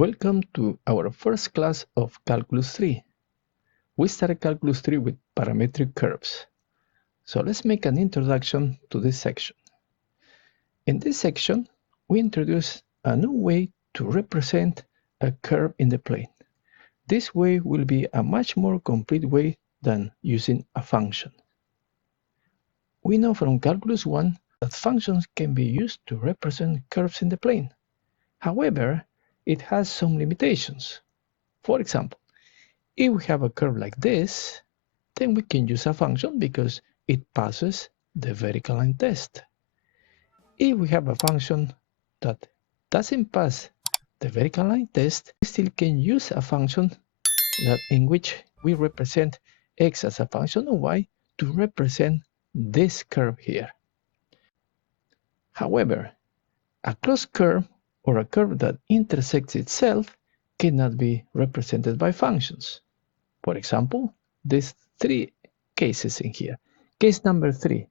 Welcome to our first class of Calculus 3. We started Calculus 3 with parametric curves. So let's make an introduction to this section. In this section, we introduce a new way to represent a curve in the plane. This way will be a much more complete way than using a function. We know from Calculus 1 that functions can be used to represent curves in the plane. However, it has some limitations. For example, if we have a curve like this, then we can use a function because it passes the vertical line test. If we have a function that doesn't pass the vertical line test, we still can use a function in which we represent x as a function of y to represent this curve here. However, a closed curve or a curve that intersects itself cannot be represented by functions. For example, there's three cases in here. Case number 3,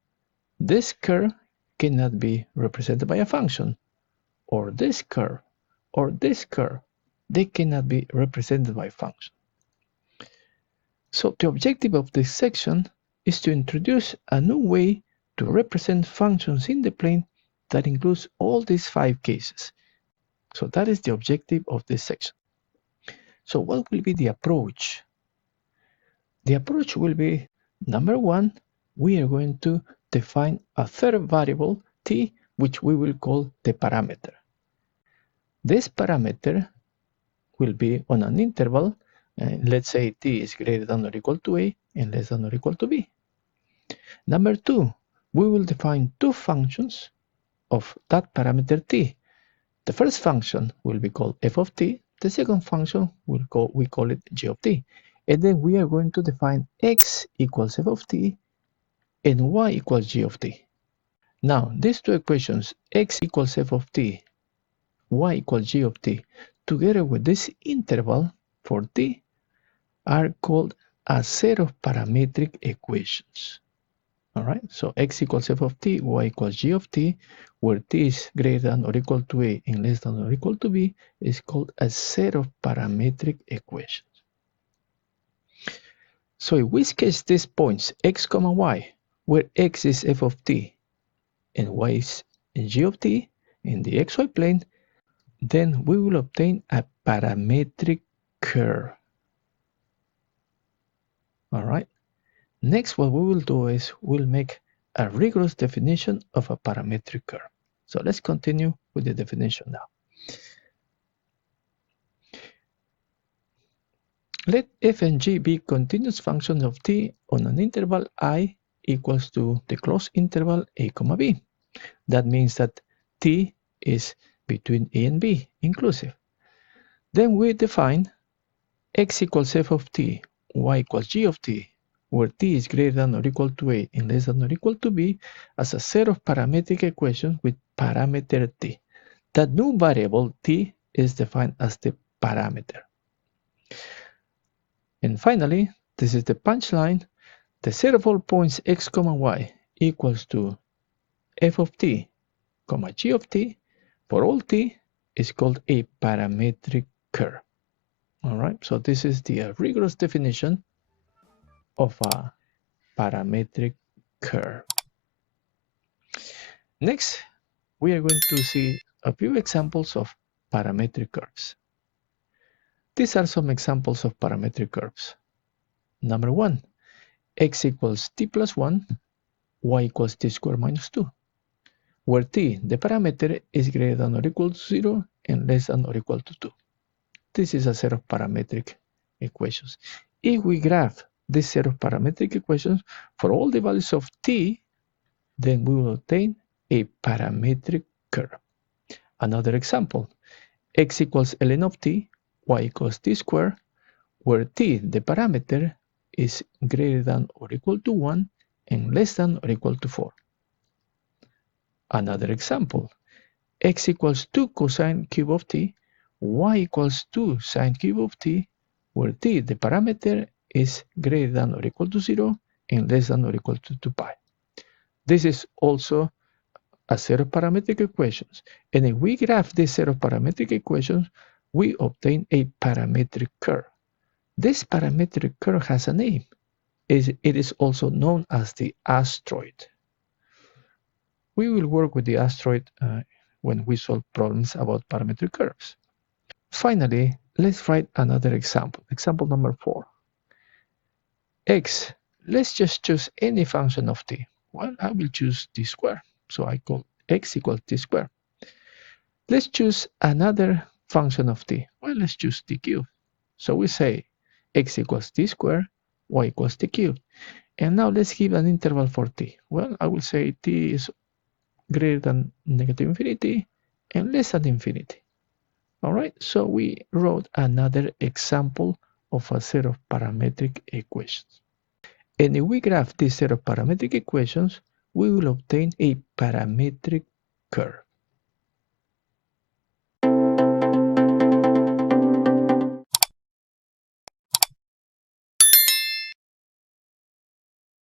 this curve cannot be represented by a function, or this curve, they cannot be represented by function. So the objective of this section is to introduce a new way to represent functions in the plane that includes all these 5 cases. So that is the objective of this section. So what will be the approach? The approach will be, number 1, we are going to define a third variable, t, which we will call the parameter. This parameter will be on an interval, let's say t is greater than or equal to a and less than or equal to b. Number 2, we will define 2 functions of that parameter t. The first function will be called f of t. The second function we call it g of t. And then we are going to define x equals f of t and y equals g of t. Now, these 2 equations, x equals f of t, y equals g of t, together with this interval for t, are called a set of parametric equations. All right, so x equals f of t, y equals g of t, where t is greater than or equal to a and less than or equal to b, is called a set of parametric equations. So if we sketch these points x, y, where x is f of t and y is g of t in the xy plane, then we will obtain a parametric curve. All right. Next, what we will do is we'll make a rigorous definition of a parametric curve. So let's continue with the definition now. Let f and g be continuous functions of t on an interval I equals to the closed interval a comma b. That means that t is between a and b, inclusive. Then we define x equals f of t, y equals g of t, where t is greater than or equal to a and less than or equal to b, as a set of parametric equations with parameter t. That new variable t is defined as the parameter. And finally, this is the punchline. The set of all points x, y equals to f of t, g of t for all t is called a parametric curve. All right, so this is the rigorous definition of a parametric curve. Next, we are going to see a few examples of parametric curves. These are some examples of parametric curves. Number 1, x equals t plus 1, y equals t squared minus 2, where t, the parameter, is greater than or equal to 0 and less than or equal to 2. This is a set of parametric equations. If we graph this set of parametric equations for all the values of t, then we will obtain a parametric curve. Another example, x equals ln of t, y equals t squared, where t, the parameter, is greater than or equal to 1 and less than or equal to 4. Another example, x equals 2 cosine cube of t, y equals 2 sine cube of t, where t, the parameter, is greater than or equal to 0 and less than or equal to 2 pi. This is also a set of parametric equations. And if we graph this set of parametric equations we obtain a parametric curve. This parametric curve has a name. It is also known as the asteroid. We will work with the asteroid when we solve problems about parametric curves. Finally, let's write another example. Example number 4. X, let's just choose any function of t. Well, I will choose t squared. So I call x equals t squared. Let's choose another function of t. Well, let's choose t cubed. So we say x equals t squared, y equals t cubed. And now let's give an interval for t. Well, I will say t is greater than negative infinity and less than infinity. All right, so we wrote another example of a set of parametric equations. And if we graph this set of parametric equations, we will obtain a parametric curve.